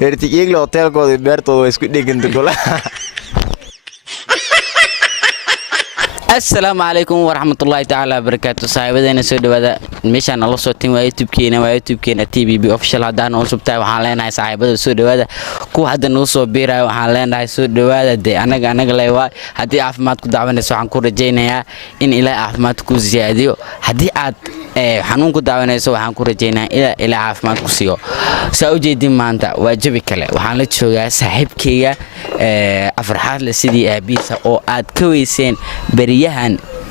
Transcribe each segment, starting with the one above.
Ertigeegla hotelkooda beertooda way isku dhiganta golaha. السلام عليكم ورحمة الله تعالى وبركاته. صاحبنا سود هذا مشان الله صوتين ويوتيوب كينا تي بي بي أوفيشال هذا نوصل بتاعه وحالنا صاحبنا سود هذا كو هذا نوصل بيرا وحالنا سود هذا دي أنا قلوا هدي عفمات كده عملنا سو عن كورة جينا يا إن إلى عفمات كو زيادة هدي عاد حنون كده عملنا سو عن كورة جينا إلى عفمات كسيو سأوجي دي ما أنت واجبك كله وحالنا شو يا صاحب كيا أفرحات لسيدي أبيسا أو عاد كويسين بريان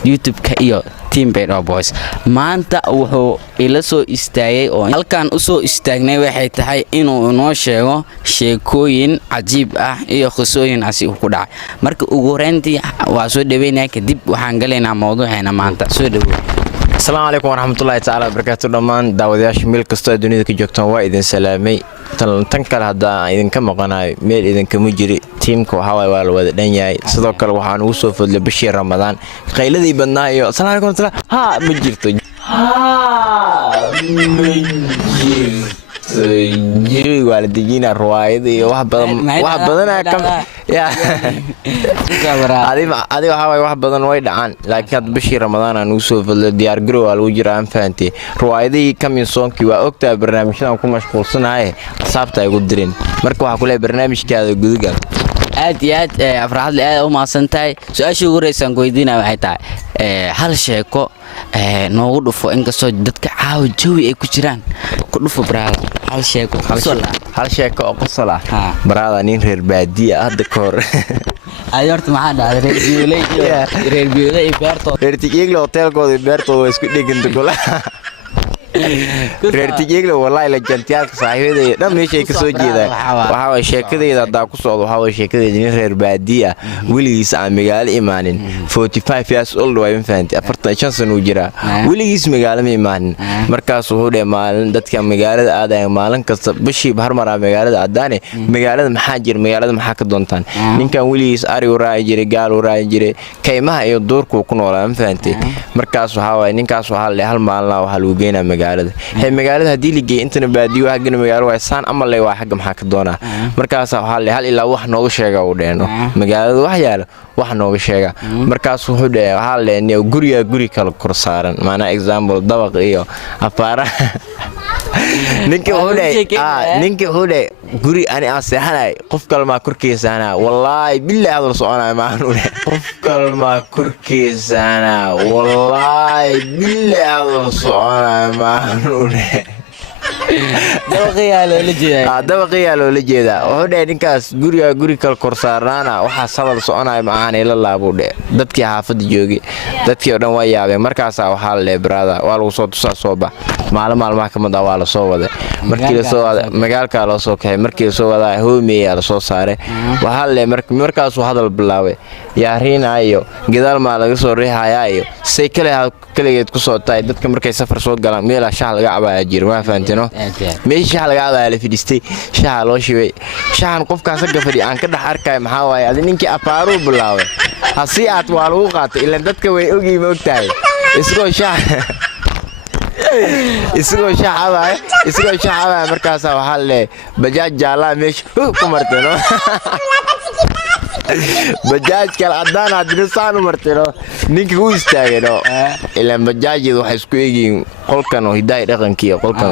YouTube ka iyo Team Bear Boys maanta wuxuu ila soo istaagay oo halkan u soo istaagnay waxay tahay inuu noo sheego sheekooyin cajiib ah iyo qisooyin asi ku dhacay marka ugu horeyntii waa soo dhaweynaa kadib waxaan galeynaa mowduuceena maanta soo dhaweey. Assalamu alaykum warahmatullahi ta'ala wabarakatuh dhamaan daawadayaasha meel kasta dunida ka joogtaan waa idin salaamay tan kale hadda idin ka maqanaay meel idin kama jiri teamka waxa waa la wada dhan yahay sidoo kale waxaan ugu soo fadlay bishii Ramadaan qayladii badnaa iyo assalamu alaykum ha ma jirto jiri waalidiina ruwaayada iyo wax badan kam ya adi waxa way wax badan way dhacaan laakiin bishii Ramadaan aan ugu soo fadlay diyaar garow waa lagu jiraa aan fahantii ruwaayadii kamin soonkii waa ogtaa barnaamijyadan ku mashquulsanahay sababta ay ugu direen marka waxa ku leeyahay barnaamijkaada gudugal aad iyo aad afraad aad u maasantahay su'aashii ugu horeysan weydiinaa waxay tahay hal sheeko noogu dhufo inkastoo dadka caawa jawi ay ku jiraan ku dhufo brada hal sheeko oo qosol ah brada nin reer baadiya hadda ka hor ay horta maxaa dhacday reer biyooley beertooda ertigeegla hotelkooda beertooda way isku dhiganta golaha reertigeegla wallahi la jantiyaalka saaxiibada dhan meeshay ka soo jeedaan waxa way sheekadeeda hadda ku socdo waxa way sheekadeeda nin reer baadiya wiligiis aan magaalo imaanin 45 years old way fahanti 45 sano jira wiligiis magaalo ma imaanin markaas wuxuu dheey maalin dadka magaalada aadaya maalin kasta bishii bahar maraa magaalada aadaane magaalada maxaa jira magaalada maxaa ka doontaan ninkan wiligiis ari u raay jiray gaal u raay jiray kaymaha iyo doorku ku noolaa ma fahanti markaas waxa way ninkaas waxa la hal maalin waxa lagu geynaa magaalada hadii ligay intana baadiyo xagga magaalo way saan ama lay waa xagga maxaa ka doona markaas waxa la hal ilaa wax nooga sheega u dheeno magaalada wax yaalo wax nooga sheega markaas wuxuu dheeyay waxa la leeyahay guri kala kor saaran maana example dabaq iyo afaara ninka hore guri ani aan seexanay qof kalma korkiisana wallahi billahi hada soconay maanu qof kalma korkiisana wallahi billahi hada soconay maanu dabaqayaa loola jeedaa wuxuu dheey ninkaas guri kala kor saarnaana waxaa sabal soconaya macaan ila laabuu dhee dadkii xaafadda joogay dadkii oo dhan waa yaabeen markaasaa waxaa la leeyahay brada waa lagu soo tusaa soo bax maalmaha kamid ah waa la soo waday markii la soo waday magaalka la soo kaxay markii la soo waday hoomeeya la soo saaray waxaa la leeyahay markaas uu hadal bilaabay yaa riinaayo gadaal ma laga soo riixayaa iyo say kaleed ku soo taay dadka markay safar soo galaan meel shaah laga cabaa jir waa faantino meesha shaah laga cabaa la fidistay shaah loo shibay shaahan qofkaas ka fadhi aan ka dhax arkay maxaa waaye adin ninkii afaaru bilaabay hasi aad waa lagu qaatay ilaa dadka way ogi ma ogtahay isagoo shaah markaas waxa le bajaaj jaala meesha ku martay bajaaj kala adaan hadii saan martay ninka uu istaagay ilaa bajaajadu waxay isku eegin qolkan oo hidaay dhaqankiisa qolkan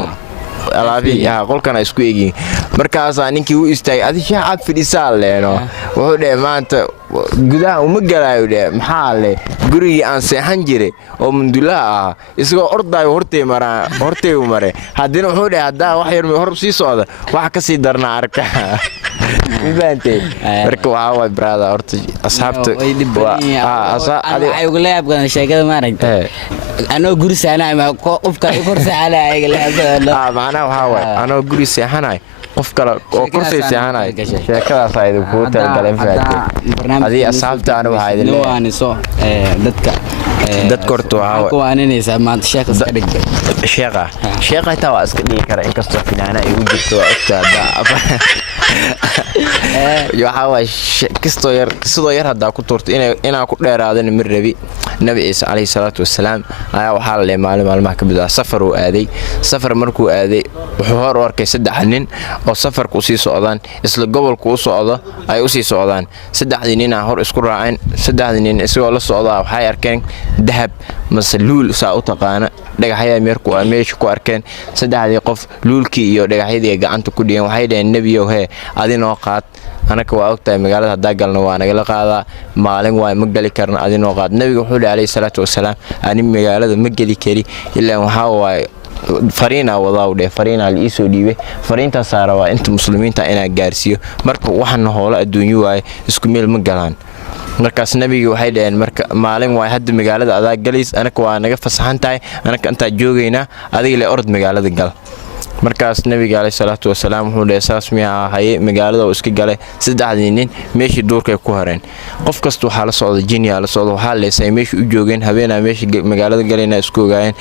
alaabi qolkan isku eegin markaas ninkii uu istaagay adii shaah fidhisaa leeno wuxuu dheey maanta gudaha uma galaayo dheey maxaa le gurigii aan seexan jiray oo mundulaha ah isagoo ordaay hortay mare hadina wuxuu dheey hadaa wax yar hor sii socda wax ka sii darna arka ibante marka waxa way brada horta asxaabta ay ugu leeyabkan sheekada ma aragtay anoo guri saanaay ma qofka kor saanaay ay leeyabkan maana waxa way anoo guri saanaay qof kale oo kursi saanaay sheekadaas ay ku talgaleen faatay hadii asxaabta aan waxa idin leeyahay dad korto waxa ku aaninaysa maanta sheekada iska dhigay sheekha taa waa iska dhigi kara inkastoo finaana ay u jirto ogtaada waxa way sidoo yar hadaa ku turto inaa ku dheeraadana mir rabi nabi ciise calayhi salaatu wasalaam ayaa waxaa la leeyahay maalmaha ka mid ah safar uu aaday safar markuu aaday wuxuu hor u arkay 3 nin oo safarku sii socdaan isla gobolku u socdo ay u sii socdaan 3 nin hor isku raaceen 3 nin isagoo la socda waxay arkeen dahab masaluul saa u taqaana dhagaxyada meesha ku arkeen 3 qof luulkii iyo dhagaxyadii gacanta ku dhigeen waxay dhaheen nabiyow hee adinoo qaad anaka waa ogtahay magaalada hadaa galna waa nagala qaadaa maalin waa ma gali karna adinoo qaad nabiga wuxuu leeyahay salaatu wasalaam ani magaalada ma gali kari ilaa waxa waay fariina wadaawde fariina la isoo dhiibay fariinta saara waa inta muslimiinta inaa gaarsiyo marka waxan hoola adduunyo waay isku meel ma galaan markaas nabiga waxay dhaheen marka maalin waa hadda magaalada adaa galays anaka waa naga fasaxan tahay anaka inta joogayna adiga le orod magaalada gal markaas nabiga alayhi salaatu wasalaam wuxuu leeyahay saas miyaa haye magaalada oo iska galay 3 nin meeshii duurka ku hareen qof kasta waxa la socda jinniya la socda waxa leesay meeshii u joogeen habeenaa meeshii magaalada galayna isku ogaayeen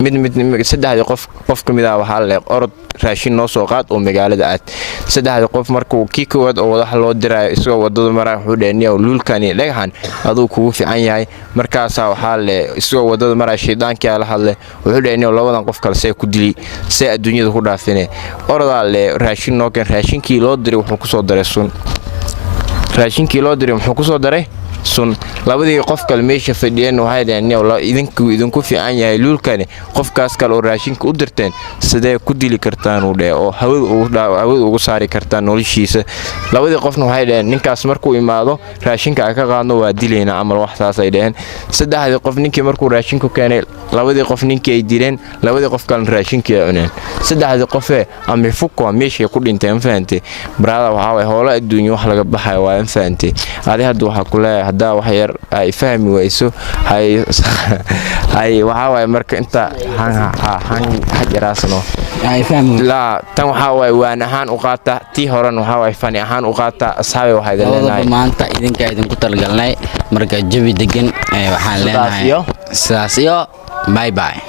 mid 3 qof kamid ah waxa la orod raashin noo soo qaad oo magaalada aad 3 qof markuu kii kood oo wadax loo diray isagoo wadada maraa wuxuu dheeniyay luulkani dhagaxan aduu kugu fiican yahay markaas waxa le isagoo wadada maraa sheedaanka la hadlay wuxuu dheeniyay labadan qof kale say ku dili say adduunyada ku dhaafine orada le raashin noo keen raashinkii loo diray wuxuu ku soo daray sun raashinkii loo diray wuxuu ku soo daray sun labadii qof kale meesha fadhiyeen waxay dhaheen idinku fiican yahay luulkani qofkaas kale oo raashinka u dirteen sidee ku dili kartaan uu oo hawada ugu saari kartaan noloshiisa labadii qofna waxay dhaheen ninkaas markuu imaado raashinka ka qaadno waa dileena amal wax taas ay dhaheen 3 qof ninkii markuu raashinku keenay labadii qof ninkii ay dileen labadii qof kale raashinkii ay cuneen 3 qof ama fuko meesha ku dhinteen faantay brada waxa way hoola adduunyo wax laga baxay waa faantay adi hadda waxa ku leeyahay hadaa wax yar ay fahmi wayso hay waxa way marka inta hajiraasno ay fahmi la tan waxa way waan ahaan u qaata tii horan waxa way fani ahaan u qaata asxaabi waxay leedahay maanta idinku talgalnay marka jawi degan waxaan leenahay sidaas iyo bye bye